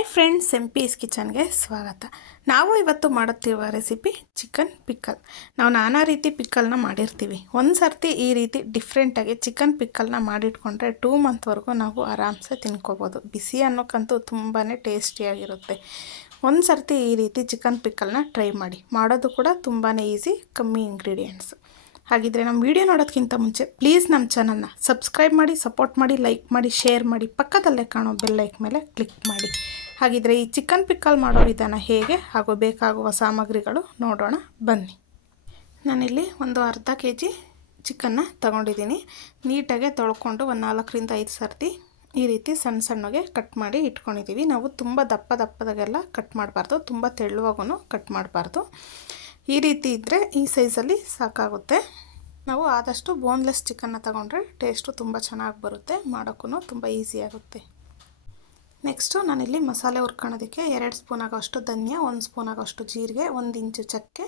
Hi friends, piece ಕಿಚನ್ಗೆ ಸ್ವಾಗತ. ನಾವು ಇವತ್ತು ಮಾಡುತ್ತಿರುವ ರೆಸಿಪಿ ಚಿಕನ್ ಪಿಕ್ಕಲ್. ನಾವು ನಾನಾ ರೀತಿ ಪಿಕ್ಕಲ್ನ ಮಾಡಿರ್ತೀವಿ. ಒಂದು ಸರ್ತಿ ಈ ರೀತಿ ಡಿಫ್ರೆಂಟಾಗಿ ಚಿಕನ್ ಪಿಕ್ಕಲ್ನ ಮಾಡಿಟ್ಕೊಂಡ್ರೆ 2 ಮಂತ್ವರೆಗೂ ನಾವು ಆರಾಮ್ಸೆ ತಿನ್ಕೋಬೋದು. ಬಿಸಿ ಅನ್ನೋಕ್ಕಂತೂ ತುಂಬಾ ಟೇಸ್ಟಿಯಾಗಿರುತ್ತೆ. ಒಂದು ಸರ್ತಿ ಈ ರೀತಿ ಚಿಕನ್ ಪಿಕ್ಕಲ್ನ ಟ್ರೈ ಮಾಡಿ. ಮಾಡೋದು ಕೂಡ ತುಂಬಾ ಈಸಿ, ಕಮ್ಮಿ ಇಂಗ್ರೀಡಿಯೆಂಟ್ಸ್. ಹಾಗಿದ್ರೆ ನಮ್ಮ ವಿಡಿಯೋ ನೋಡೋದಕ್ಕಿಂತ ಮುಂಚೆ ಪ್ಲೀಸ್ ನಮ್ಮ ಚಾನಲ್ನ ಸಬ್ಸ್ಕ್ರೈಬ್ ಮಾಡಿ, ಸಪೋರ್ಟ್ ಮಾಡಿ, ಲೈಕ್ ಮಾಡಿ, ಶೇರ್ ಮಾಡಿ, ಪಕ್ಕದಲ್ಲೇ ಕಾಣೋ ಬೆಲ್ ಲೈಕ್ ಮೇಲೆ ಕ್ಲಿಕ್ ಮಾಡಿ. ಹಾಗಿದ್ರೆ ಈ ಚಿಕನ್ ಪಿಕ್ಕಲ್ ಮಾಡೋ ವಿಧಾನ ಹೇಗೆ ಹಾಗೂ ಬೇಕಾಗುವ ಸಾಮಗ್ರಿಗಳು ನೋಡೋಣ ಬನ್ನಿ. ನಾನಿಲ್ಲಿ ಒಂದು ಅರ್ಧ kg ಚಿಕನ್ನ ತಗೊಂಡಿದ್ದೀನಿ. ನೀಟಾಗೆ ತೊಳ್ಕೊಂಡು ಒಂದು 4ರಿಂದ 5 ಸರ್ತಿ ಈ ರೀತಿ ಸಣ್ಣ ಸಣ್ಣಗೆ ಕಟ್ ಮಾಡಿ ಇಟ್ಕೊಂಡಿದ್ದೀವಿ. ನಾವು ತುಂಬ ದಪ್ಪದಾಗೆಲ್ಲ ಕಟ್ ಮಾಡಬಾರ್ದು, ತುಂಬ ತೆಳುವಾಗೂ ಕಟ್ ಮಾಡಬಾರ್ದು. ಈ ರೀತಿ ಇದ್ದರೆ ಈ ಸೈಜಲ್ಲಿ ಸಾಕಾಗುತ್ತೆ. ನಾವು ಆದಷ್ಟು ಬೋನ್ಲೆಸ್ ಚಿಕನ್ನ ತಗೊಂಡ್ರೆ ಟೇಸ್ಟು ತುಂಬ ಚೆನ್ನಾಗಿ ಬರುತ್ತೆ, ಮಾಡೋಕ್ಕೂ ತುಂಬ ಈಸಿ ಆಗುತ್ತೆ. ನೆಕ್ಸ್ಟು ನಾನಿಲ್ಲಿ ಮಸಾಲೆ ಹುರ್ಕೊಳ್ಳೋದಕ್ಕೆ 2 ಸ್ಪೂನ್ ಆಗೋಷ್ಟು ಧನಿಯಾ, 1 ಸ್ಪೂನ್ ಆಗೋಷ್ಟು ಜೀರಿಗೆ, 1 ಇಂಚು ಚಕ್ಕೆ,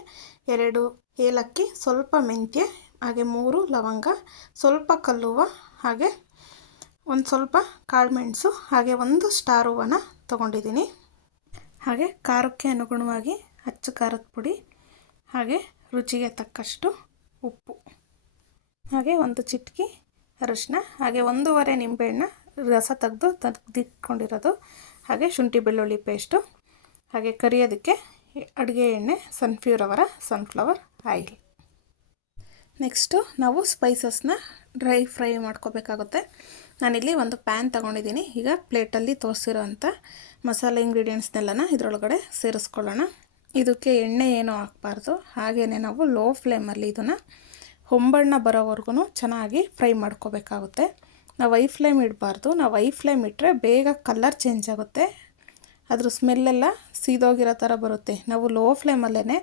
2 ಏಲಕ್ಕಿ, ಸ್ವಲ್ಪ ಮೆಂತ್ಯ, ಹಾಗೆ 3 ಲವಂಗ, ಸ್ವಲ್ಪ ಕಲ್ಲುವ, ಹಾಗೆ ಒಂದು ಸ್ವಲ್ಪ ಕಾಳುಮೆಣಸು, ಹಾಗೆ 1 ಸ್ಟಾರ್ ಹೂವನ್ನ ತೊಗೊಂಡಿದ್ದೀನಿ. ಹಾಗೆ ಖಾರಕ್ಕೆ ಅನುಗುಣವಾಗಿ ಅಚ್ಚ ಖಾರದ ಪುಡಿ, ಹಾಗೆ ರುಚಿಗೆ ತಕ್ಕಷ್ಟು ಉಪ್ಪು, ಹಾಗೆ 1 ಚಿಟಿಕೆ ಅರಿಶಿನ, ಹಾಗೆ 1.5 ನಿಂಬೆಹಣ್ಣು ರಸ ತೆಗೆದಿಟ್ಕೊಂಡಿರೋದು, ಹಾಗೆ ಶುಂಠಿ ಬೆಳ್ಳುಳ್ಳಿ ಪೇಸ್ಟು, ಹಾಗೆ ಕರಿಯೋದಕ್ಕೆ ಅಡುಗೆ ಎಣ್ಣೆ ಸನ್ಫ್ಲವರ್ ಆಯಿಲ್. ನೆಕ್ಸ್ಟು ನಾವು ಸ್ಪೈಸಸ್ನ ಡ್ರೈ ಫ್ರೈ ಮಾಡ್ಕೋಬೇಕಾಗುತ್ತೆ. ನಾನಿಲ್ಲಿ ಒಂದು ಪ್ಯಾನ್ ತಗೊಂಡಿದ್ದೀನಿ. ಈಗ ಪ್ಲೇಟಲ್ಲಿ ತೋರಿಸಿರೋ ಅಂಥ ಮಸಾಲೆ ಇಂಗ್ರೀಡಿಯೆಂಟ್ಸ್ನೆಲ್ಲನ ಇದರೊಳಗಡೆ ಸೇರಿಸ್ಕೊಳ್ಳೋಣ. ಇದಕ್ಕೆ ಎಣ್ಣೆ ಏನೂ ಹಾಕಬಾರ್ದು. ಹಾಗೆಯೇ ನಾವು ಲೋ ಫ್ಲೇಮಲ್ಲಿ ಇದನ್ನು ಹೊಂಬಣ್ಣ ಬರೋವರೆಗೂ ಚೆನ್ನಾಗಿ ಫ್ರೈ ಮಾಡ್ಕೋಬೇಕಾಗುತ್ತೆ. ನಾವು ಐ ಫ್ಲೇಮ್ ಇಡಬಾರ್ದು. ನಾವು ಐ ಫ್ಲೇಮ್ ಇಟ್ಟರೆ ಬೇಗ ಕಲರ್ ಚೇಂಜ್ ಆಗುತ್ತೆ, ಅದ್ರ ಸ್ಮೆಲ್ಲೆಲ್ಲ ಸೀದೋಗಿರೋ ಥರ ಬರುತ್ತೆ. ನಾವು ಲೋ ಫ್ಲೇಮಲ್ಲೇ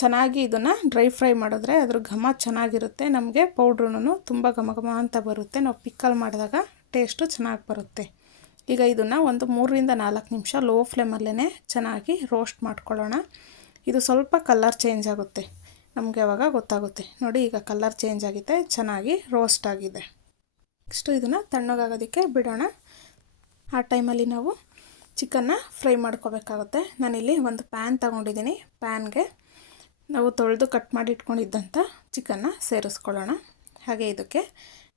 ಚೆನ್ನಾಗಿ ಇದನ್ನು ಡ್ರೈ ಫ್ರೈ ಮಾಡಿದ್ರೆ ಅದ್ರ ಘಮ ಚೆನ್ನಾಗಿರುತ್ತೆ. ನಮಗೆ ಪೌಡ್ರೂ ತುಂಬ ಘಮ ಅಂತ ಬರುತ್ತೆ. ನಾವು ಪಿಕ್ಕಲ್ ಮಾಡಿದಾಗ ಟೇಸ್ಟು ಚೆನ್ನಾಗಿ ಬರುತ್ತೆ. ಈಗ ಇದನ್ನು ಒಂದು 3ರಿಂದ 4 ನಿಮಿಷ ಲೋ ಫ್ಲೇಮಲ್ಲೇ ಚೆನ್ನಾಗಿ ರೋಸ್ಟ್ ಮಾಡ್ಕೊಳ್ಳೋಣ. ಇದು ಸ್ವಲ್ಪ ಕಲರ್ ಚೇಂಜ್ ಆಗುತ್ತೆ, ನಮಗೆ ಅವಾಗ ಗೊತ್ತಾಗುತ್ತೆ. ನೋಡಿ, ಈಗ ಕಲರ್ ಚೇಂಜ್ ಆಗಿದೆ, ಚೆನ್ನಾಗಿ ರೋಸ್ಟ್ ಆಗಿದೆ. ನೆಕ್ಸ್ಟು ಇದನ್ನು ತಣ್ಣಗಾಗೋದಕ್ಕೆ ಬಿಡೋಣ. ಆ ಟೈಮಲ್ಲಿ ನಾವು ಚಿಕನ್ನ ಫ್ರೈ ಮಾಡ್ಕೋಬೇಕಾಗುತ್ತೆ. ನಾನಿಲ್ಲಿ ಒಂದು ಪ್ಯಾನ್ ತಗೊಂಡಿದ್ದೀನಿ. ಪ್ಯಾನ್ಗೆ ನಾವು ತೊಳೆದು ಕಟ್ ಮಾಡಿ ಇಟ್ಕೊಂಡಿದ್ದಂಥ ಚಿಕನ್ನ ಸೇರಿಸ್ಕೊಳ್ಳೋಣ. ಹಾಗೆ ಇದಕ್ಕೆ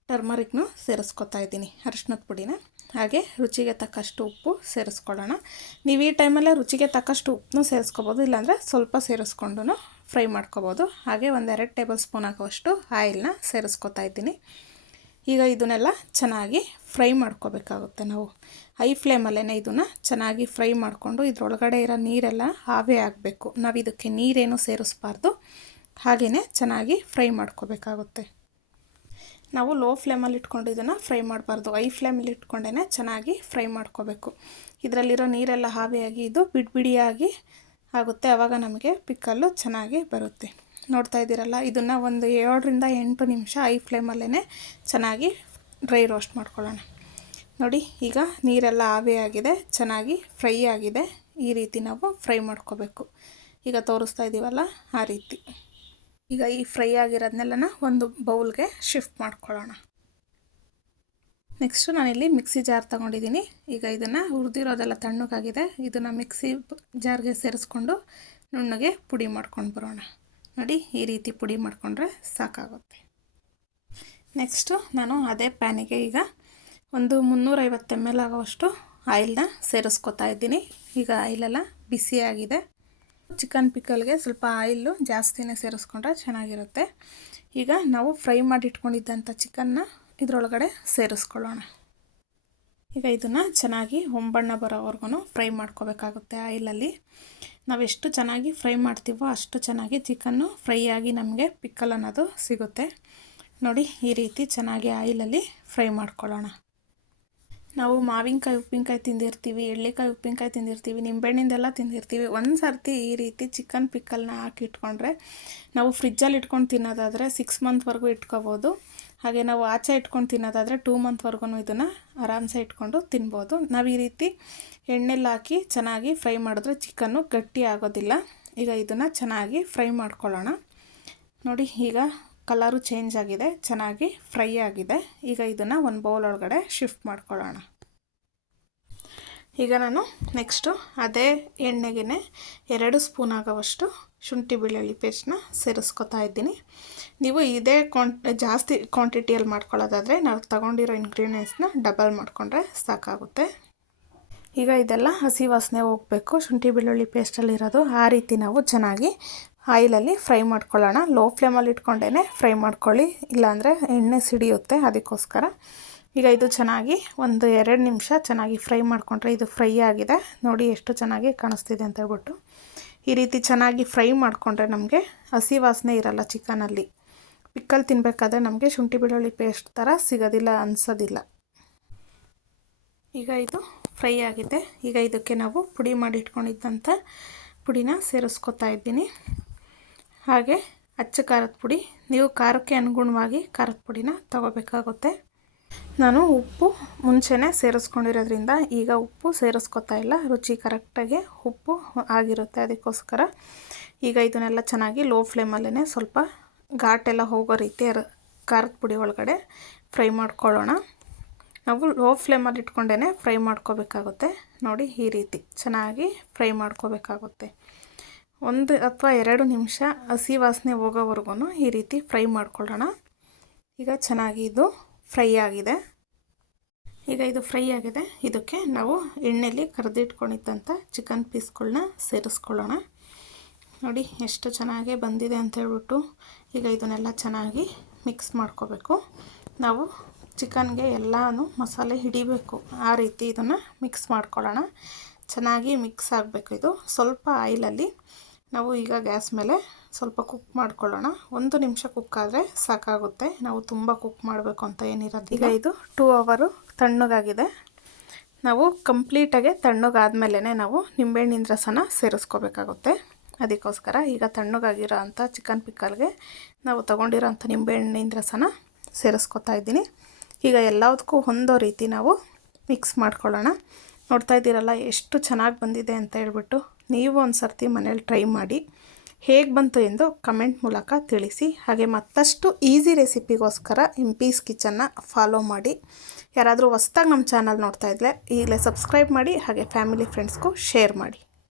ಟರ್ಮರಿಕ್ನು ಸೇರಿಸ್ಕೊತಾ ಇದ್ದೀನಿ, ಅರಿಶಿನದ ಪುಡಿನ, ಹಾಗೆ ರುಚಿಗೆ ತಕ್ಕಷ್ಟು ಉಪ್ಪು ಸೇರಿಸ್ಕೊಳ್ಳೋಣ. ನೀವು ಈ ಟೈಮಲ್ಲೇ ರುಚಿಗೆ ತಕ್ಕಷ್ಟು ಉಪ್ಪನ್ನು ಸೇರಿಸ್ಕೋಬೋದು, ಇಲ್ಲಾಂದರೆ ಸ್ವಲ್ಪ ಸೇರಿಸ್ಕೊಂಡು ಫ್ರೈ ಮಾಡ್ಕೋಬೋದು. ಹಾಗೆ 1-2 ಟೇಬಲ್ ಸ್ಪೂನ್ ಆಗುವಷ್ಟು ಆಯಿಲ್ನ ಸೇರಿಸ್ಕೊತಾ ಇದ್ದೀನಿ. ಈಗ ಇದನ್ನೆಲ್ಲ ಚೆನ್ನಾಗಿ ಫ್ರೈ ಮಾಡ್ಕೋಬೇಕಾಗುತ್ತೆ. ನಾವು ಹೈ ಫ್ಲೇಮಲ್ಲೇ ಇದನ್ನು ಚೆನ್ನಾಗಿ ಫ್ರೈ ಮಾಡಿಕೊಂಡು ಇದರೊಳಗಡೆ ಇರೋ ನೀರೆಲ್ಲ ಆವಿ ಆಗಬೇಕು. ನಾವು ಇದಕ್ಕೆ ನೀರೇನು ಸೇರಿಸ್ಬಾರ್ದು, ಹಾಗೆಯೇ ಚೆನ್ನಾಗಿ ಫ್ರೈ ಮಾಡ್ಕೋಬೇಕಾಗುತ್ತೆ. ನಾವು ಲೋ ಫ್ಲೇಮಲ್ಲಿ ಇಟ್ಕೊಂಡು ಇದನ್ನು ಫ್ರೈ ಮಾಡಬಾರ್ದು, ಐ ಫ್ಲೇಮಲ್ಲಿ ಇಟ್ಕೊಂಡೇ ಚೆನ್ನಾಗಿ ಫ್ರೈ ಮಾಡ್ಕೋಬೇಕು. ಇದರಲ್ಲಿರೋ ನೀರೆಲ್ಲ ಆವಿಯಾಗಿ ಇದು ಬಿಡಿಯಾಗಿ ಆಗುತ್ತೆ, ಆವಾಗ ನಮಗೆ ಪಿಕ್ಕಲ್ಲು ಚೆನ್ನಾಗಿ ಬರುತ್ತೆ. ನೋಡ್ತಾ ಇದ್ದೀರಲ್ಲ, ಇದನ್ನು ಒಂದು 7ರಿಂದ 8 ನಿಮಿಷ ಐ ಫ್ಲೇಮಲ್ಲೇ ಚೆನ್ನಾಗಿ ಡ್ರೈ ರೋಸ್ಟ್ ಮಾಡ್ಕೊಳ್ಳೋಣ. ನೋಡಿ, ಈಗ ನೀರೆಲ್ಲ ಆವಿಯಾಗಿದೆ, ಚೆನ್ನಾಗಿ ಫ್ರೈ ಆಗಿದೆ. ಈ ರೀತಿ ನಾವು ಫ್ರೈ ಮಾಡ್ಕೋಬೇಕು. ಈಗ ತೋರಿಸ್ತಾ ಇದ್ದೀವಲ್ಲ, ಆ ರೀತಿ. ಈಗ ಈ ಫ್ರೈ ಆಗಿರೋದನ್ನೆಲ್ಲ ಒಂದು ಬೌಲ್ಗೆ ಶಿಫ್ಟ್ ಮಾಡ್ಕೊಳ್ಳೋಣ. ನೆಕ್ಸ್ಟು ನಾನಿಲ್ಲಿ ಮಿಕ್ಸಿ ಜಾರ್ ತೊಗೊಂಡಿದ್ದೀನಿ. ಈಗ ಇದನ್ನು ಹುರಿದಿರೋದೆಲ್ಲ ತಣ್ಣಗಾಗಿದೆ. ಇದನ್ನು ಮಿಕ್ಸಿ ಜಾರ್ಗೆ ಸೇರಿಸ್ಕೊಂಡು ನುಣ್ಣಗೆ ಪುಡಿ ಮಾಡ್ಕೊಂಡು ಬರೋಣ. ನೋಡಿ, ಈ ರೀತಿ ಪುಡಿ ಮಾಡಿಕೊಂಡ್ರೆ ಸಾಕಾಗುತ್ತೆ. ನೆಕ್ಸ್ಟು ನಾನು ಅದೇ ಪ್ಯಾನಿಗೆ ಈಗ ಒಂದು 350 ml ಆಗೋಷ್ಟು ಆಯಿಲ್ನ ಸೇರಿಸ್ಕೊತಾ ಇದ್ದೀನಿ. ಈಗ ಆಯಿಲೆಲ್ಲ ಬಿಸಿಯಾಗಿದೆ. ಚಿಕನ್ ಪಿಕ್ಕಲ್ಗೆ ಸ್ವಲ್ಪ ಆಯಿಲು ಜಾಸ್ತಿನೇ ಸೇರಿಸ್ಕೊಂಡ್ರೆ ಚೆನ್ನಾಗಿರುತ್ತೆ. ಈಗ ನಾವು ಫ್ರೈ ಮಾಡಿ ಇಟ್ಕೊಂಡಿದ್ದಂಥ ಚಿಕನ್ನ ಇದರೊಳಗಡೆ ಸೇರಿಸ್ಕೊಳ್ಳೋಣ. ಈಗ ಇದನ್ನು ಚೆನ್ನಾಗಿ ಹೊಂಬಣ್ಣ ಬರೋವರೆಗೂ ಫ್ರೈ ಮಾಡ್ಕೋಬೇಕಾಗುತ್ತೆ ಆಯಿಲಲ್ಲಿ. ನಾವೆಷ್ಟು ಚೆನ್ನಾಗಿ ಫ್ರೈ ಮಾಡ್ತೀವೋ ಅಷ್ಟು ಚೆನ್ನಾಗಿ ಚಿಕನ್ನು ಫ್ರೈ ಆಗಿ ನಮಗೆ ಪಿಕ್ಕಲ್ ಅನ್ನೋದು ಸಿಗುತ್ತೆ. ನೋಡಿ, ಈ ರೀತಿ ಚೆನ್ನಾಗಿ ಆಯಿಲಲ್ಲಿ ಫ್ರೈ ಮಾಡ್ಕೊಳ್ಳೋಣ. ನಾವು ಮಾವಿನಕಾಯಿ ಉಪ್ಪಿನಕಾಯಿ ತಿಂದಿರ್ತೀವಿ, ಎಳ್ಳಿಕಾಯಿ ಉಪ್ಪಿನಕಾಯಿ ತಿಂದಿರ್ತೀವಿ, ನಿಂಬೆಹಣ್ಣಿಂದೆಲ್ಲ ತಿಂದಿರ್ತೀವಿ. ಒಂದು ಸರ್ತಿ ಈ ರೀತಿ ಚಿಕನ್ ಪಿಕ್ಕಲ್ನ ಹಾಕಿ ಇಟ್ಕೊಂಡ್ರೆ ನಾವು ಫ್ರಿಜ್ಜಲ್ಲಿ ಇಟ್ಕೊಂಡು ತಿನ್ನೋದಾದರೆ 6 ಮಂತ್ವರೆಗೂ ಇಟ್ಕೋಬೋದು. ಹಾಗೆ ನಾವು ಆಚೆ ಇಟ್ಕೊಂಡು ತಿನ್ನೋದಾದರೆ 2 ಮಂತ್ವರೆಗೂ ಇದನ್ನು ಆರಾಮ್ಸೆ ಇಟ್ಕೊಂಡು ತಿನ್ಬೋದು. ನಾವು ಈ ರೀತಿ ಎಣ್ಣೆಲ್ಲಿ ಹಾಕಿ ಚೆನ್ನಾಗಿ ಫ್ರೈ ಮಾಡಿದ್ರೆ ಚಿಕನ್ನು ಗಟ್ಟಿ ಆಗೋದಿಲ್ಲ. ಈಗ ಇದನ್ನು ಚೆನ್ನಾಗಿ ಫ್ರೈ ಮಾಡ್ಕೊಳ್ಳೋಣ. ನೋಡಿ, ಈಗ ಕಲರು ಚೇಂಜ್ ಆಗಿದೆ, ಚೆನ್ನಾಗಿ ಫ್ರೈ ಆಗಿದೆ. ಈಗ ಇದನ್ನು ಒಂದು ಬೌಲ್ ಒಳಗಡೆ ಶಿಫ್ಟ್ ಮಾಡ್ಕೊಳ್ಳೋಣ. ಈಗ ನಾನು ನೆಕ್ಸ್ಟು ಅದೇ ಎಣ್ಣೆಗೆ 2 ಸ್ಪೂನ್ ಆಗೋವಷ್ಟು ಶುಂಠಿ ಬೆಳ್ಳುಳ್ಳಿ ಪೇಸ್ಟ್ನ ಸೇರಿಸ್ಕೊತಾ ಇದ್ದೀನಿ. ನೀವು ಇದೇ ಜಾಸ್ತಿ ಕ್ವಾಂಟಿಟಿಯಲ್ಲಿ ಮಾಡ್ಕೊಳ್ಳೋದಾದರೆ ನಾವು ತಗೊಂಡಿರೋ ಇಂಗ್ರೀಡಿಯೆಂಟ್ಸ್ನ ಡಬಲ್ ಮಾಡಿಕೊಂಡ್ರೆ ಸಾಕಾಗುತ್ತೆ. ಈಗ ಇದೆಲ್ಲ ಹಸಿ ವಾಸನೆ ಹೋಗಬೇಕು, ಶುಂಠಿ ಬೆಳ್ಳುಳ್ಳಿ ಪೇಸ್ಟಲ್ಲಿರೋದು. ಆ ರೀತಿ ನಾವು ಚೆನ್ನಾಗಿ ಆಯಿಲಲ್ಲಿ ಫ್ರೈ ಮಾಡ್ಕೊಳ್ಳೋಣ. ಲೋ ಫ್ಲೇಮಲ್ಲಿ ಇಟ್ಕೊಂಡೇ ಫ್ರೈ ಮಾಡ್ಕೊಳ್ಳಿ, ಇಲ್ಲಾಂದರೆ ಎಣ್ಣೆ ಸಿಡಿಯುತ್ತೆ. ಅದಕ್ಕೋಸ್ಕರ ಈಗ ಇದು ಚೆನ್ನಾಗಿ 1-2 ನಿಮಿಷ ಚೆನ್ನಾಗಿ ಫ್ರೈ ಮಾಡಿಕೊಂಡ್ರೆ ಇದು ಫ್ರೈ ಆಗಿದೆ. ನೋಡಿ ಎಷ್ಟು ಚೆನ್ನಾಗಿ ಕಾಣಿಸ್ತಿದೆ ಅಂತ ಹೇಳ್ಬಿಟ್ಟು. ಈ ರೀತಿ ಚೆನ್ನಾಗಿ ಫ್ರೈ ಮಾಡಿಕೊಂಡ್ರೆ ನಮಗೆ ಹಸಿ ವಾಸನೆ ಇರಲ್ಲ ಚಿಕನಲ್ಲಿ. ಪಿಕ್ಕಲ್ ತಿನ್ನಬೇಕಾದ್ರೆ ನಮಗೆ ಶುಂಠಿ ಬೆಳ್ಳುಳ್ಳಿ ಪೇಸ್ಟ್ ಥರ ಸಿಗೋದಿಲ್ಲ, ಅನಿಸೋದಿಲ್ಲ. ಈಗ ಇದು ಫ್ರೈ ಆಗಿದೆ. ಈಗ ಇದಕ್ಕೆ ನಾವು ಪುಡಿ ಮಾಡಿ ಇಟ್ಕೊಂಡಿದ್ದಂಥ ಪುಡಿನ ಸೇರಿಸ್ಕೊತಾ ಇದ್ದೀನಿ. ಹಾಗೆ ಅಚ್ಚ ಖಾರದ ಪುಡಿ, ನೀವು ಖಾರಕ್ಕೆ ಅನುಗುಣವಾಗಿ ಖಾರದ ಪುಡಿನ ತಗೋಬೇಕಾಗುತ್ತೆ. ನಾನು ಉಪ್ಪು ಮುಂಚೆನೇ ಸೇರಿಸ್ಕೊಂಡಿರೋದ್ರಿಂದ ಈಗ ಉಪ್ಪು ಸೇರಿಸ್ಕೊತಾ ಇಲ್ಲ. ರುಚಿ ಕರೆಕ್ಟಾಗಿ ಉಪ್ಪು ಆಗಿರುತ್ತೆ. ಅದಕ್ಕೋಸ್ಕರ ಈಗ ಇದನ್ನೆಲ್ಲ ಚೆನ್ನಾಗಿ ಲೋ ಫ್ಲೇಮಲ್ಲೇ ಸ್ವಲ್ಪ ಘಾಟೆಲ್ಲ ಹೋಗೋ ರೀತಿ ಖಾರದ ಪುಡಿ ಒಳಗಡೆ ಫ್ರೈ ಮಾಡ್ಕೊಳ್ಳೋಣ. ನಾವು ಲೋ ಫ್ಲೇಮಲ್ಲಿ ಇಟ್ಕೊಂಡೇ ಫ್ರೈ ಮಾಡ್ಕೋಬೇಕಾಗುತ್ತೆ. ನೋಡಿ ಈ ರೀತಿ ಚೆನ್ನಾಗಿ ಫ್ರೈ ಮಾಡ್ಕೋಬೇಕಾಗುತ್ತೆ. 1 ಅಥವಾ 2 ನಿಮಿಷ ಹಸಿ ವಾಸನೆ ಹೋಗೋವರೆಗೂ ಈ ರೀತಿ ಫ್ರೈ ಮಾಡ್ಕೊಳ್ಳೋಣ. ಈಗ ಚೆನ್ನಾಗಿ ಇದು ಫ್ರೈ ಆಗಿದೆ. ಈಗ ಇದು ಫ್ರೈ ಆಗಿದೆ. ಇದಕ್ಕೆ ನಾವು ಎಣ್ಣೆಯಲ್ಲಿ ಕರೆದಿಟ್ಕೊಂಡಿದ್ದಂಥ ಚಿಕನ್ ಪೀಸ್ಗಳನ್ನ ಸೇರಿಸ್ಕೊಳ್ಳೋಣ. ನೋಡಿ ಎಷ್ಟು ಚೆನ್ನಾಗಿ ಬಂದಿದೆ ಅಂತ ಹೇಳ್ಬಿಟ್ಟು. ಈಗ ಇದನ್ನೆಲ್ಲ ಚೆನ್ನಾಗಿ ಮಿಕ್ಸ್ ಮಾಡ್ಕೋಬೇಕು. ನಾವು ಚಿಕನ್ಗೆ ಎಲ್ಲನೂ ಮಸಾಲೆ ಹಿಡಿಬೇಕು, ಆ ರೀತಿ ಇದನ್ನು ಮಿಕ್ಸ್ ಮಾಡ್ಕೊಳ್ಳೋಣ. ಚೆನ್ನಾಗಿ ಮಿಕ್ಸ್ ಆಗಬೇಕು. ಇದು ಸ್ವಲ್ಪ ಆಯಿಲಲ್ಲಿ ನಾವು ಈಗ ಗ್ಯಾಸ್ ಮೇಲೆ ಸ್ವಲ್ಪ ಕುಕ್ ಮಾಡ್ಕೊಳ್ಳೋಣ. 1 ನಿಮಿಷ ಕುಕ್ ಆದರೆ ಸಾಕಾಗುತ್ತೆ. ನಾವು ತುಂಬ ಕುಕ್ ಮಾಡಬೇಕು ಅಂತ ಏನಿರೋದು. ಈಗ ಇದು 2 ಅವರು ತಣ್ಣಗಾಗಿದೆ. ನಾವು ಕಂಪ್ಲೀಟಾಗಿ ತಣ್ಣಗಾದ್ಮೇಲೆ ನಾವು ನಿಂಬೆಹಣ್ಣಿನ ರಸನ ಸೇರಿಸ್ಕೋಬೇಕಾಗುತ್ತೆ. ಅದಕ್ಕೋಸ್ಕರ ಈಗ ತಣ್ಣಗಾಗಿರೋ ಅಂಥ ಚಿಕನ್ ಪಿಕ್ಕಲ್ಗೆ ನಾವು ತೊಗೊಂಡಿರೋ ಅಂಥ ನಿಂಬೆಹಣ್ಣಿನ ರಸನ ಸೇರಿಸ್ಕೊತಾ ಇದ್ದೀನಿ. ಈಗ ಎಲ್ಲದಕ್ಕೂ ಹೊಂದೋ ರೀತಿ ನಾವು ಮಿಕ್ಸ್ ಮಾಡ್ಕೊಳ್ಳೋಣ. ನೋಡ್ತಾ ಇದ್ದೀರಲ್ಲ ಎಷ್ಟು ಚೆನ್ನಾಗಿ ಬಂದಿದೆ ಅಂತ ಹೇಳ್ಬಿಟ್ಟು. ನೀವು ಒಂದು ಸರ್ತಿ ಮನೇಲಿ ಟ್ರೈ ಮಾಡಿ ಹೇಗೆ ಬಂತು ಎಂದು ಕಮೆಂಟ್ ಮೂಲಕ ತಿಳಿಸಿ. ಹಾಗೆ ಮತ್ತಷ್ಟು ಈಸಿ ರೆಸಿಪಿಗೋಸ್ಕರ ಇಂಪೀಸ್ ಕಿಚನ್ನ ಫಾಲೋ ಮಾಡಿ. ಯಾರಾದರೂ ಹೊಸ್ದಾಗಿ ನಮ್ಮ ಚಾನಲ್ ನೋಡ್ತಾ ಇದ್ದರೆ ಈಗಲೇ ಸಬ್ಸ್ಕ್ರೈಬ್ ಮಾಡಿ, ಹಾಗೆ ಫ್ಯಾಮಿಲಿ ಫ್ರೆಂಡ್ಸ್ಗೂ ಶೇರ್ ಮಾಡಿ.